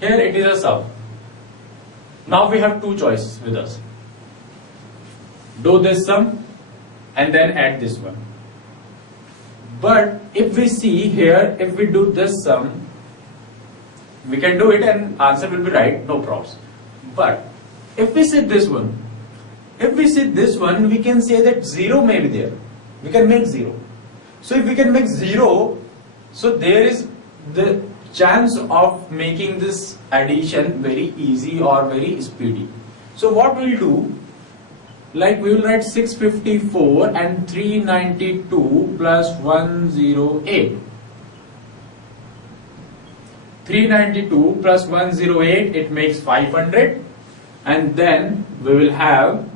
Here it is a sum. Now we have two choices with us. Do this sum and then add this one. But if we see here, if we do this sum, we can do it and answer will be right, no problems. But if we see this one, we can say that 0 may be there. We can make 0. So if we can make 0, so there is the chance of making this addition very easy or very speedy. So what we'll do, like we will write 654 and 392 plus 108. 392 plus 108, it makes 500, and then we will have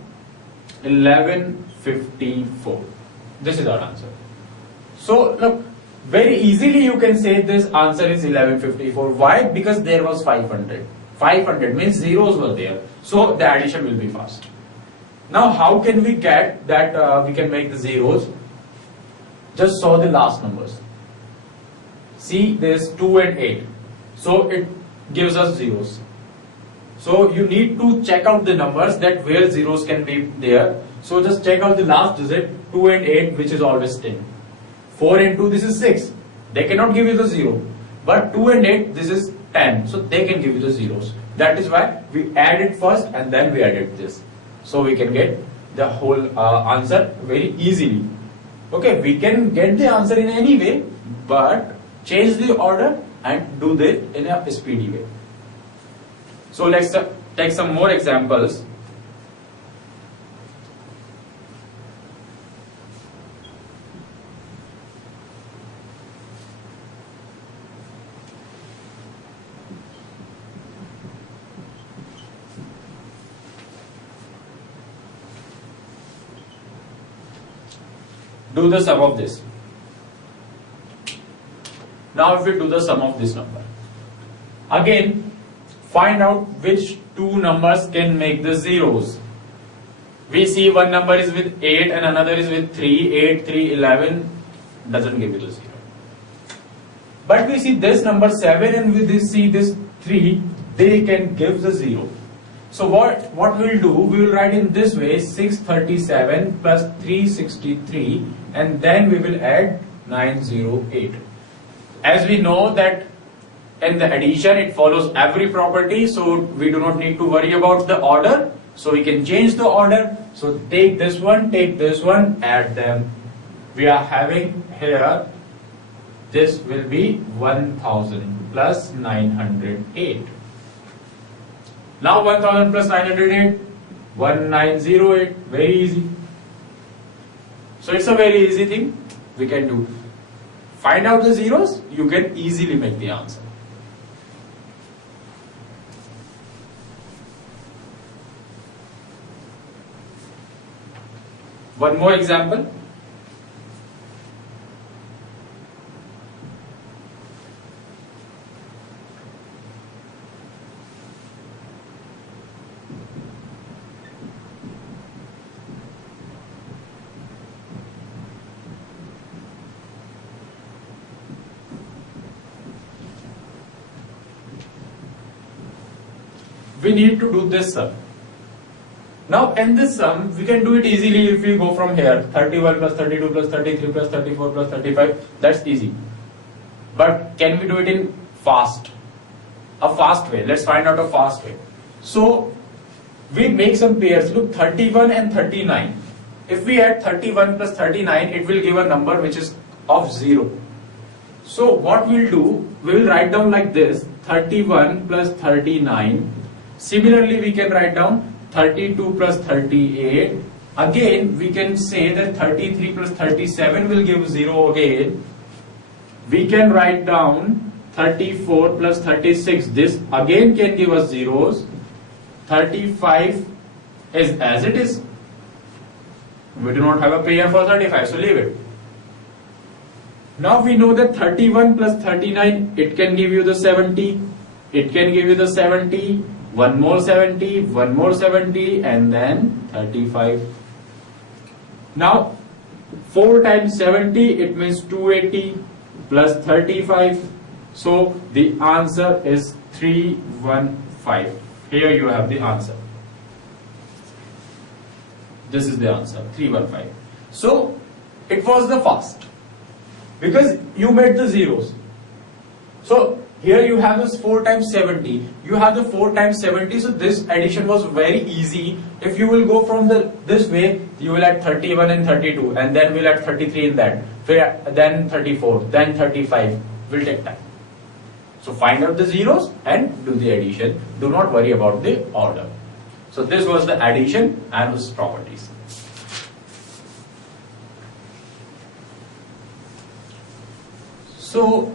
1154. This is our answer. So look, very easily you can say this answer is 1154. Why? Because there was 500. 500 means zeros were there. So the addition will be fast. Now how can we get that we can make the zeros? Just saw the last numbers. See, there's 2 and 8. So it gives us zeros. So you need to check out the numbers that where zeros can be there. So just check out the last digit, 2 and 8, which is always 10. 4 and 2, this is 6. They cannot give you the 0. But 2 and 8, this is 10. So they can give you the zeros. That is why we add it first and then we added this. So we can get the whole answer very easily. Okay, we can get the answer in any way, but change the order and do it in a speedy way. So let's take some more examples. Do the sum of this. Now if we do the sum of this number, again find out which two numbers can make the zeros. We see one number is with 8 and another is with 3. 8, 3, 11 doesn't give you the 0. But we see this number 7 and we see this 3, they can give the 0. So what we'll do, we will write in this way, 637 plus 363 and then we will add 908. As we know that in the addition it follows every property, so we do not need to worry about the order. So we can change the order. So take this one, add them. We are having here, this will be 1000 plus 908. Now 1000 plus 908, 1908, very easy. So it's a very easy thing we can do. Find out the zeros, you can easily make the answer. One more example. We need to do this sum. Now in this sum, we can do it easily if we go from here, 31 plus 32 plus 33 plus 34 plus 35, that's easy. But can we do it in a fast way? Let's find out a fast way. So we make some pairs, look, 31 and 39. If we add 31 plus 39, it will give a number which is of 0. So what we'll do, we will write down like this, 31 plus 39. Similarly, we can write down 32 plus 38. Again, we can say that 33 plus 37 will give 0 again. We can write down 34 plus 36. This again can give us zeros. 35 is as it is. We do not have a pair for 35, so leave it. Now we know that 31 plus 39, it can give you the 70. It can give you the 70. One more 70, one more 70, and then 35. Now 4 times 70, it means 280 plus 35. So the answer is 315. Here you have the answer. This is the answer, 315. So it was the first, because you made the zeros. So here you have this 4 times 70. You have the 4 times 70. So this addition was very easy. If you will go from this way, you will add 31 and 32, and then we'll add 33 in that. Then 34, then 35. Will take time. So find out the zeros and do the addition. Do not worry about the order. So this was the addition and its properties. So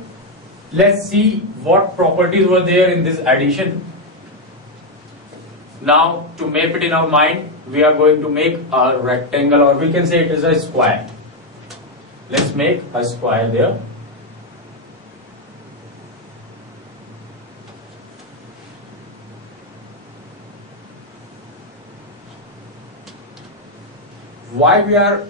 let's see what properties were there in this addition. Now to map it in our mind, we are going to make a rectangle, or we can say it is a square. Let's make a square there. Why we are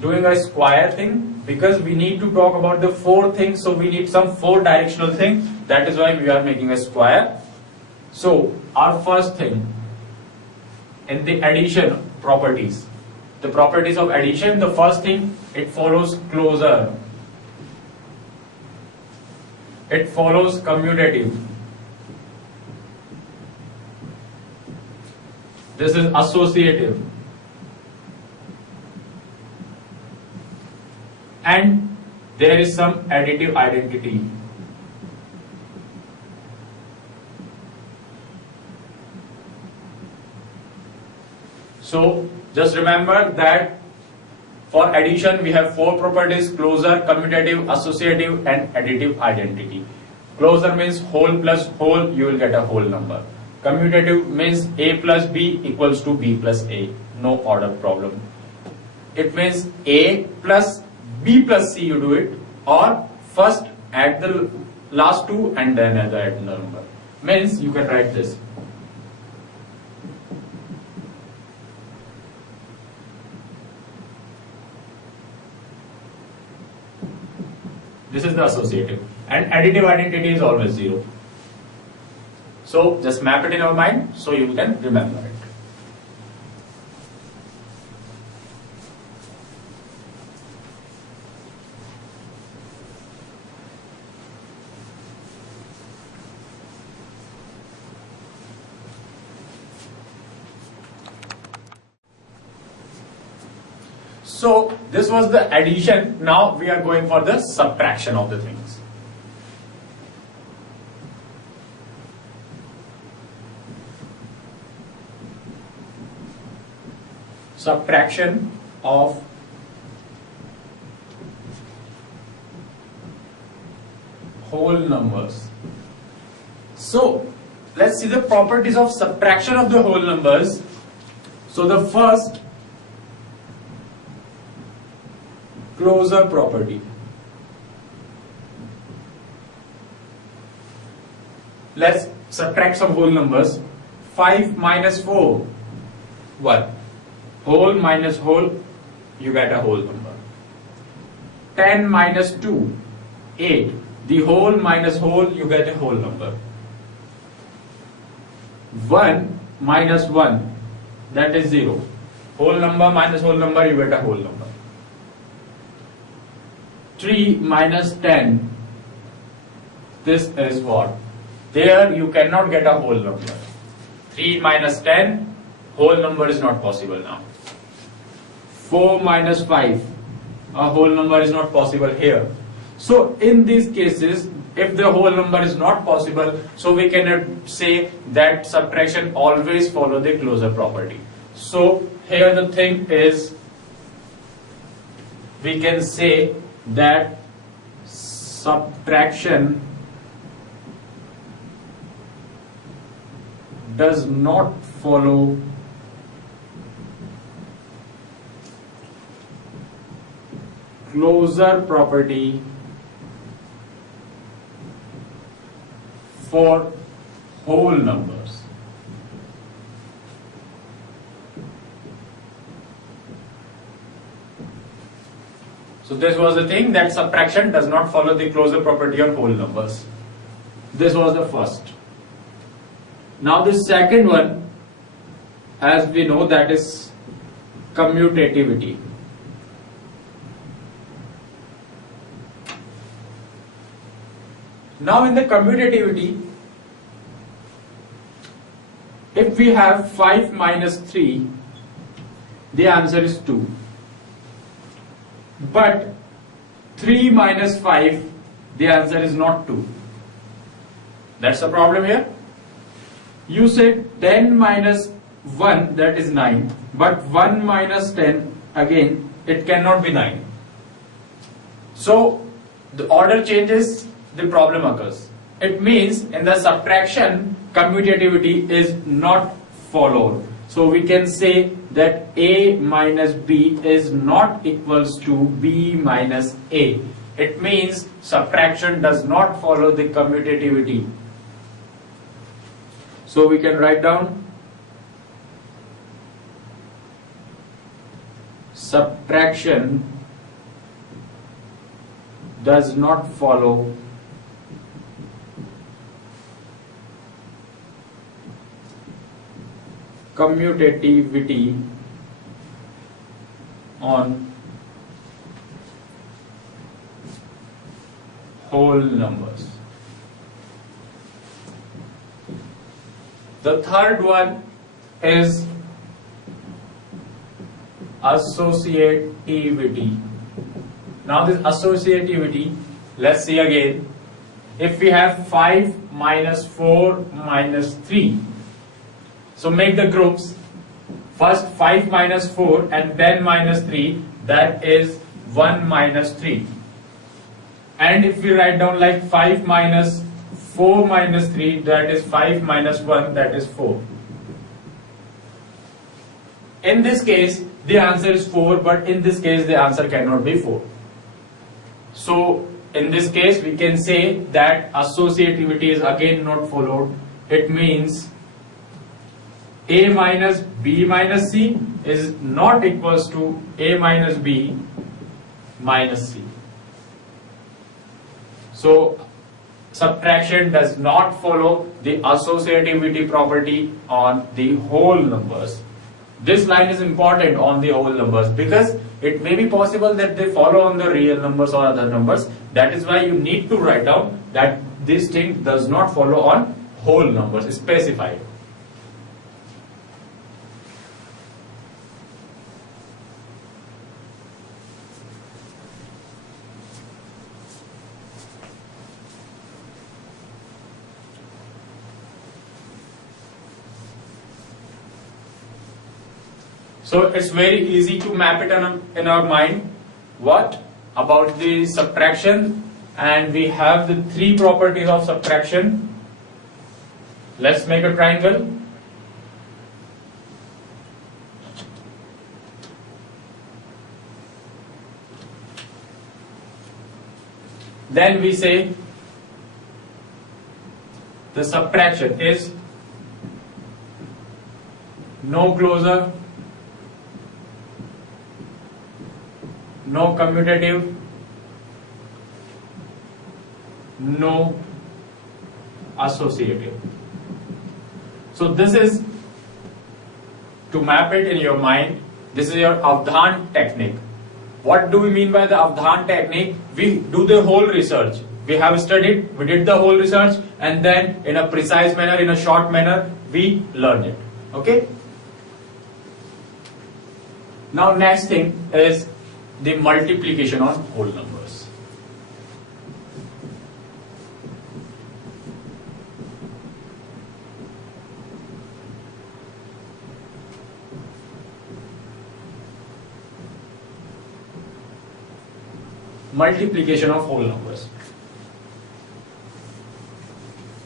doing a square thing? Because we need to talk about the 4 things, so we need some 4 directional thing. That is why we are making a square. So our first thing in the addition properties, the properties of addition, the first thing, it follows closure, it follows commutative, this is associative, and there is some additive identity. So just remember that for addition we have 4 properties: closure, commutative, associative, and additive identity. Closure means whole plus whole, you will get a whole number. Commutative means A plus B equals to B plus A, no order problem. It means A plus B plus C, you do it, or first add the last 2 and then add the number. Means you can write this. This is the associative, and additive identity is always 0. So just map it in our mind so you can remember it. So this was the addition. Now we are going for the subtraction of the things. Subtraction of whole numbers. So let's see the properties of subtraction of the whole numbers. So the first, closure property. Let's subtract some whole numbers. 5 minus 4, 1. Whole minus whole, you get a whole number. 10 minus 2, 8. The whole minus whole, you get a whole number. 1 minus 1, that is 0. Whole number minus whole number, you get a whole number. 3 minus 10, this is what? There you cannot get a whole number. 3 minus 10, whole number is not possible now. 4 minus 5, a whole number is not possible here. So in these cases, if the whole number is not possible, so we cannot say that subtraction always follow the closure property. So here the thing is, we can say that subtraction does not follow closure property for whole numbers. So this was the thing, that subtraction does not follow the closure property on whole numbers. This was the first. Now the second one, as we know, that is commutativity. Now in the commutativity, if we have 5 minus 3, the answer is 2. But 3 minus 5, the answer is not 2. That's the problem here. You said 10 minus 1, that is 9. But 1 minus 10, again, it cannot be 9. So the order changes, the problem occurs. It means in the subtraction, commutativity is not followed. So we can say that A minus B is not equals to B minus A. It means subtraction does not follow the commutativity. So we can write down subtraction does not follow commutativity on whole numbers. The third one is associativity. Now this associativity, let's see again. If we have 5 minus 4 minus 3, so make the groups. First 5 minus 4 and then minus 3, that is 1 minus 3. And if we write down like 5 minus 4 minus 3, that is 5 minus 1, that is 4. In this case, the answer is 4, but in this case, the answer cannot be 4. So, in this case, we can say that associativity is again not followed. It means A minus B minus C is not equals to A minus B minus C. So, subtraction does not follow the associativity property on the whole numbers. This line is important on the whole numbers because it may be possible that they follow on the real numbers or other numbers. That is why you need to write down that this thing does not follow on whole numbers specified. So it's very easy to map it in our mind. What about the subtraction? And we have the three properties of subtraction. Let's make a triangle. Then we say the subtraction is no closure, no commutative, no associative. So this is to map it in your mind. This is your Avdhan technique. What do we mean by the Avdhan technique? We do the whole research. We have studied, we did the whole research, and then in a precise manner, in a short manner, we learn it. Okay? Now next thing is the multiplication on whole numbers. Multiplication of whole numbers.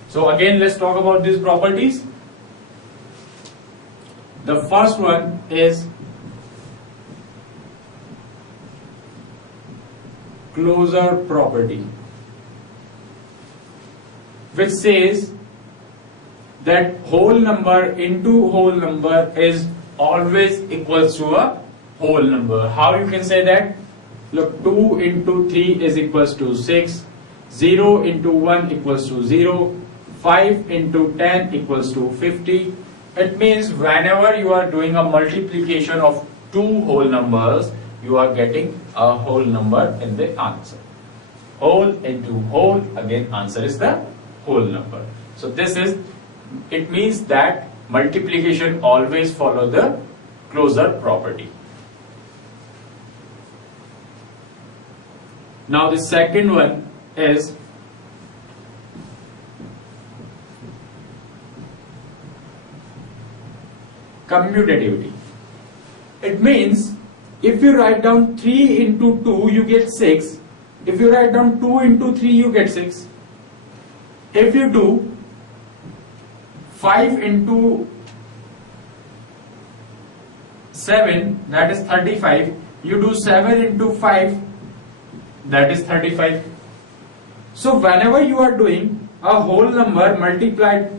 So again, let's talk about these properties. The first one is closure property, which says that whole number into whole number is always equals to a whole number. How you can say that? Look, 2 into 3 is equals to 6, 0 into 1 equals to 0, 5 into 10 equals to 50. It means whenever you are doing a multiplication of two whole numbers, you are getting a whole number in the answer. Whole into whole, again answer is the whole number. So this is, it means that multiplication always follow the closure property. Now the second one is commutativity. It means if you write down 3 into 2, you get 6. If you write down 2 into 3, you get 6. If you do 5 into 7, that is 35. You do 7 into 5, that is 35. So whenever you are doing a whole number multiplied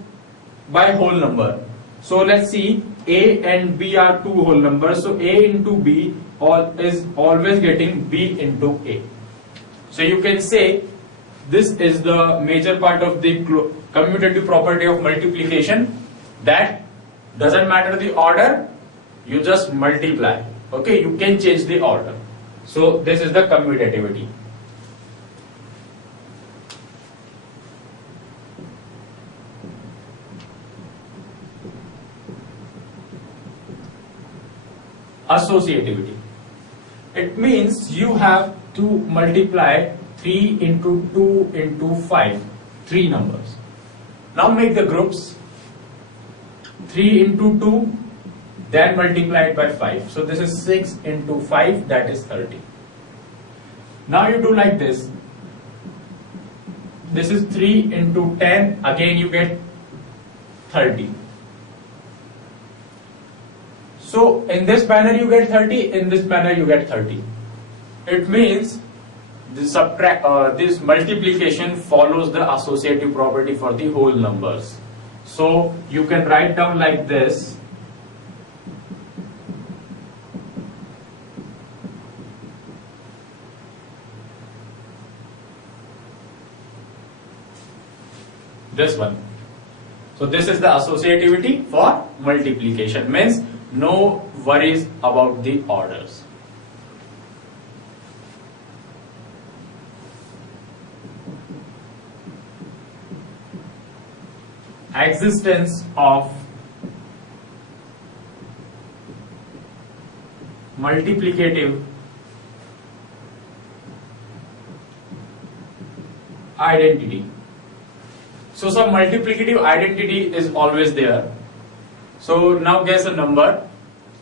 by whole number, so let's see, A and B are two whole numbers, so A into B is always getting B into A. So you can say this is the major part of the commutative property of multiplication, that doesn't matter the order, you just multiply. Okay, you can change the order. So this is the commutativity. Associativity. It means you have to multiply 3 into 2 into 5, 3 numbers. Now make the groups. 3 into 2, then multiply it by 5. So this is 6 into 5, that is 30. Now you do like this. This is 3 into 10, again you get 30. So in this manner you get 30, in this manner you get 30. It means this multiplication follows the associative property for the whole numbers. So you can write down like this. This one. So this is the associativity for multiplication, means no worries about the orders. Existence of multiplicative identity. So some multiplicative identity is always there. So now guess a number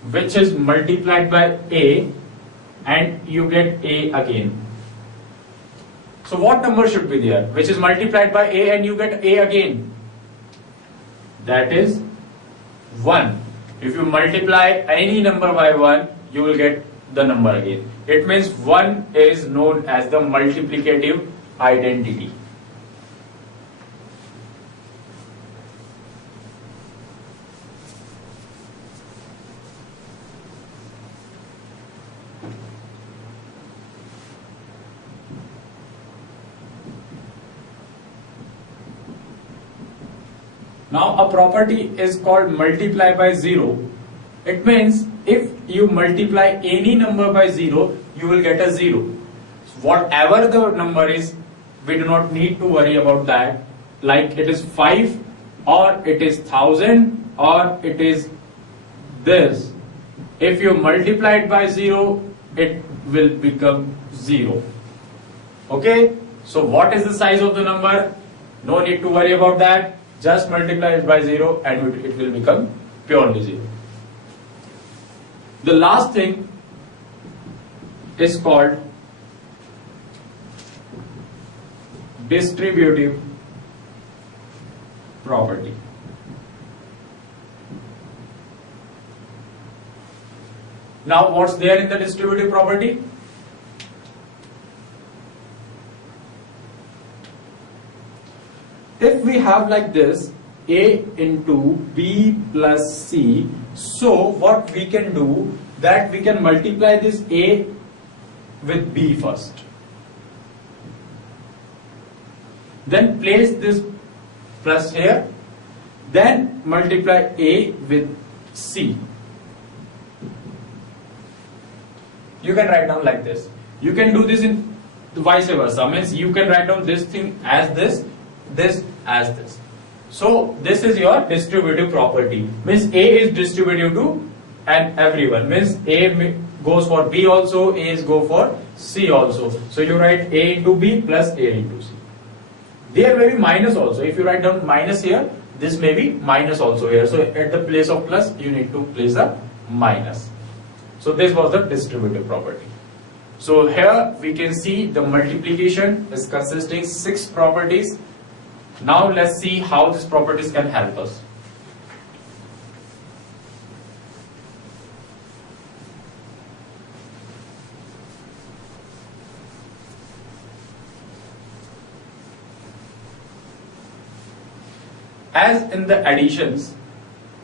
which is multiplied by A and you get A again. So what number should be there which is multiplied by A and you get A again? That is 1. If you multiply any number by 1, you will get the number again. It means 1 is known as the multiplicative identity. Now a property is called multiply by 0. It means if you multiply any number by 0, you will get a 0. Whatever the number is, we do not need to worry about that. Like it is 5 or it is 1000 or it is this. If you multiply it by 0, it will become 0. Okay? So what is the size of the number? No need to worry about that. Just multiply it by 0 and it will become purely 0. The last thing is called distributive property. Now what's there in the distributive property? If we have like this A into B plus C, so what we can do that we can multiply this A with B first. Then place this plus here. Then multiply A with C. You can write down like this. You can do this in vice versa. Means you can write down this thing as this, this as this. So this is your distributive property. Means A is distributive to and everyone. Means A goes for B also, A is go for C also. So you write A into B plus A into C. There may be minus also. If you write down minus here, this may be minus also here. So at the place of plus, you need to place a minus. So this was the distributive property. So here we can see the multiplication is consisting 6 properties. Now let's see how these properties can help us. As in the additions,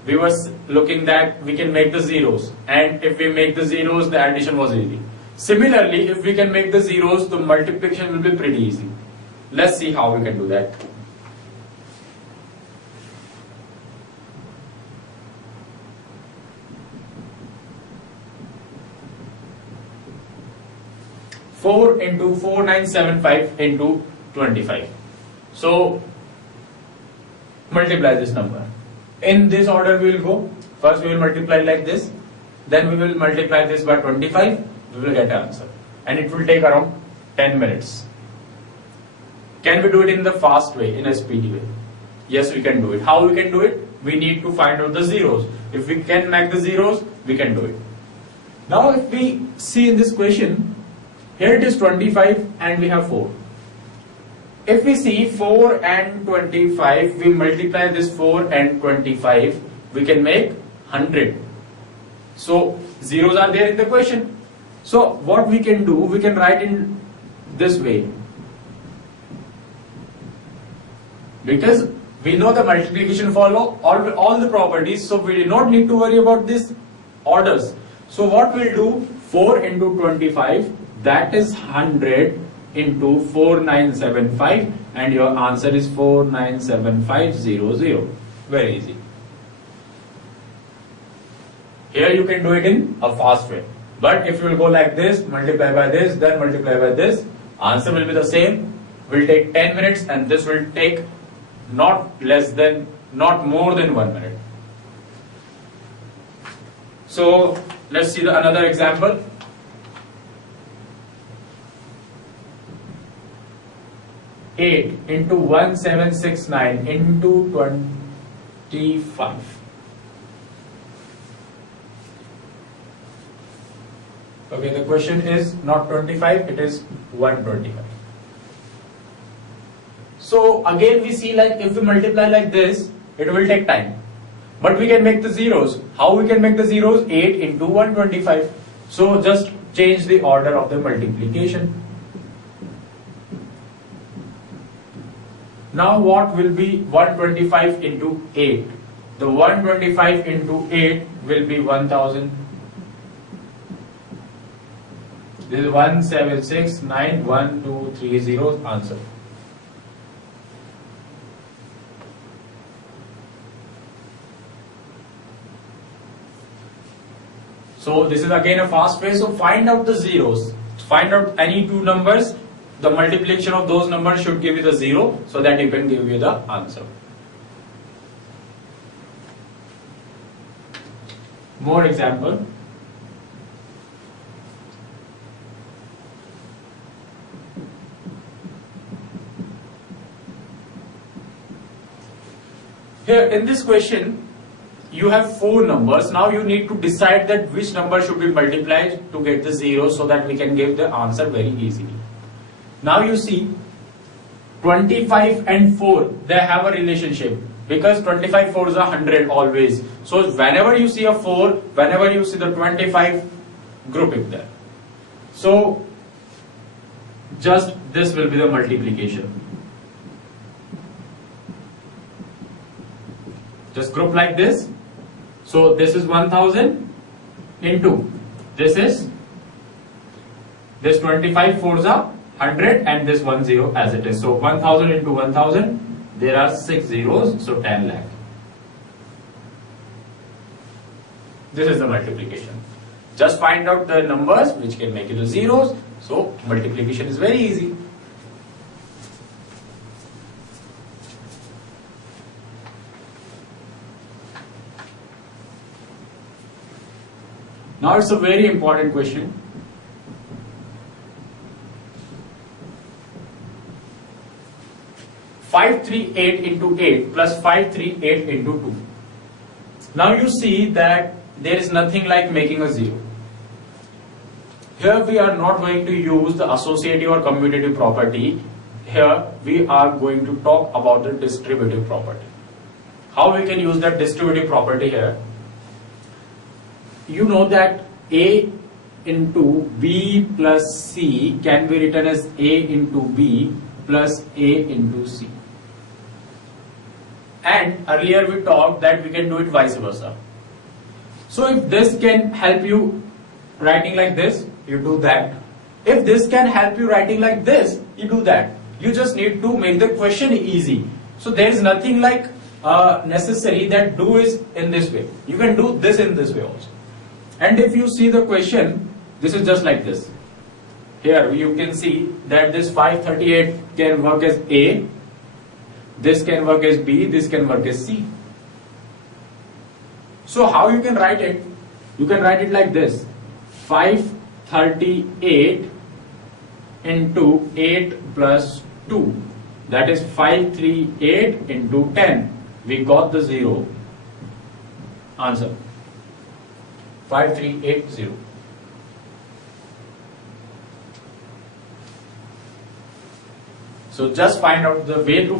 we were looking that we can make the zeros, and if we make the zeros, the addition was easy. Similarly, if we can make the zeros, the multiplication will be pretty easy. Let's see how we can do that. Four into 4975 into 25. So multiply this number. In this order we will go. First we will multiply like this. Then we will multiply this by 25. We will get an answer. And it will take around 10 minutes. Can we do it in the fast way, in a speedy way? Yes, we can do it. How we can do it? We need to find out the zeros. If we can make the zeros, we can do it. Now if we see in this question, here it is 25 and we have 4. If we see 4 and 25, we multiply this 4 and 25, we can make 100. So zeros are there in the question. So what we can do, we can write in this way. Because we know the multiplication follow all the properties, so we do not need to worry about these orders. So what we'll do, 4 into 25, that is 100 into 4975, and your answer is 497500. Very easy. Here you can do it in a fast way. But if you will go like this, multiply by this, then multiply by this, answer will be the same. Will take 10 minutes, and this will take not more than 1 minute. So let's see another example. Eight into 1769 into 25. Okay, the question is not 25, it is 125. So again we see, like, if we multiply like this, it will take time. But we can make the zeros. How we can make the zeros? 8 into 125. So just change the order of the multiplication. Now what will be 125 into 8? The 125 into 8 will be 1000. This is 1769123 answer. So this is again a fast way. So find out the zeros. Find out any two numbers. The multiplication of those numbers should give you the 0, so that you can give you the answer. More example. Here in this question, you have 4 numbers. Now you need to decide that which number should be multiplied to get the 0, so that we can give the answer very easily. Now you see 25 and 4, they have a relationship, because 25 4s are 100 always. So whenever you see a 4, whenever you see the 25, group it there. So just this will be the multiplication. Just group like this. So this is 1000 into this This 25 fours are 100 and this 1 0 as it is. So 1000 into 1000, there are 6 zeros, so 10 lakh. This is the multiplication. Just find out the numbers which can make it the zeros. So multiplication is very easy. Now it's a very important question. (538) into 8 plus 538 into 2. Now you see that there is nothing like making a zero. Here we are not going to use the associative or commutative property. Here we are going to talk about the distributive property. How we can use that distributive property here? You know that A into B plus C can be written as A into B plus A into C. And earlier we talked that we can do it vice versa. So if this can help you writing like this, you do that. If this can help you writing like this, you do that. You just need to make the question easy. So there is nothing like necessary that do is in this way. You can do this in this way also. And if you see the question, this is just like this. Here you can see that this 538 can work as A, this can work as B, this can work as C. So how you can write it? You can write it like this. 538 into 8 plus 2. That is 538 into 10. We got the 0. Answer. 5380. So just find out the way to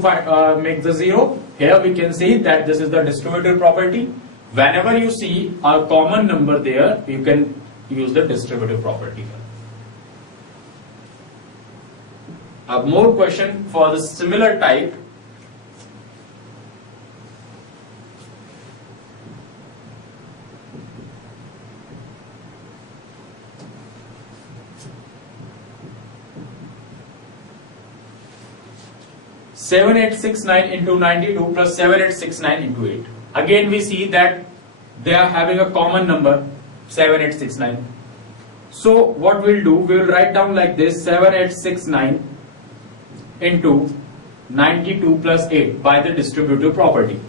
make the 0. Here we can see that this is the distributive property. Whenever you see a common number there, you can use the distributive property. A more question for the similar type. (7869) into 92 plus 7869 into 8. Again we see that they are having a common number 7869. So what we'll do, we will write down like this: 7869 into 92 plus 8 by the distributive property.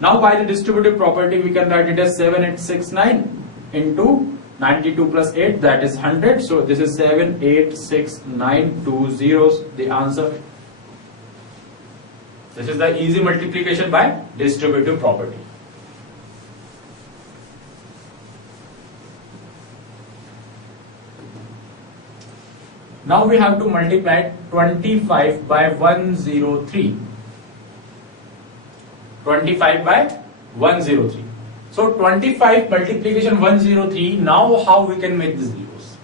Now by the distributive property we can write it as 7869 into 92 plus 8, that is 100. So this is 78692 zeros, the answer. This is the easy multiplication by distributive property. Now we have to multiply 25 by 103. 25 by 103. So 25 multiplication 103. Now how we can make the zeros?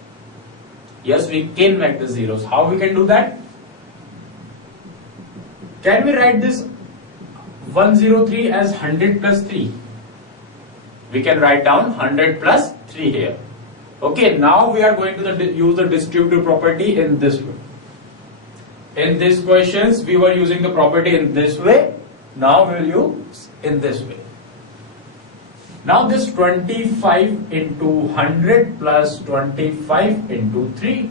Yes, we can make the zeros. How we can do that? Can we write this 103 as 100 plus 3? We can write down 100 plus 3 here. Okay, now we are going to use the distributive property in this way. In these questions, we were using the property in this way. Now we will use in this way. Now this 25 into 100 plus 25 into 3,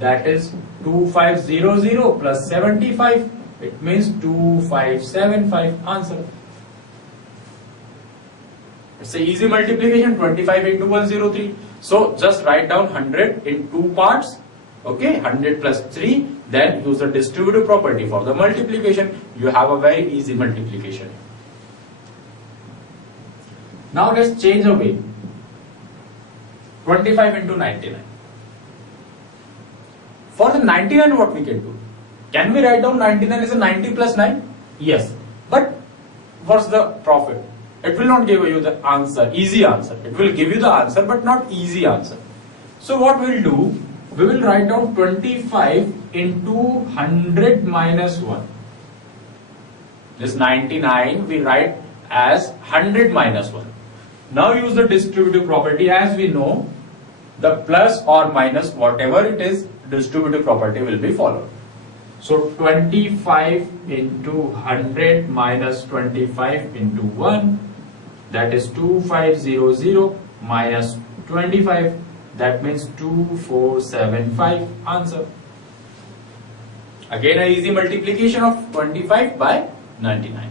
that is 2500 plus 75. It means 2575. Answer. It's an easy multiplication, 25 into 103. So just write down 100 in two parts. Okay, 100 plus 3. Then use the distributive property for the multiplication. You have a very easy multiplication. Now let's change a way. 25 into 99. For the 99, what we can do? Can we write down 99 as a 90 plus 9? Yes. But what's the profit? It will not give you the answer, easy answer. It will give you the answer, but not easy answer. So what we'll do, we will write down 25 into 100 minus 1. This 99 we write as 100 minus 1. Now use the distributive property. As we know the plus or minus whatever it is, distributive property will be followed. So 25 into 100 minus 25 into 1, that is 2500 minus 25, that means 2475 answer. Again, an easy multiplication of 25 by 99.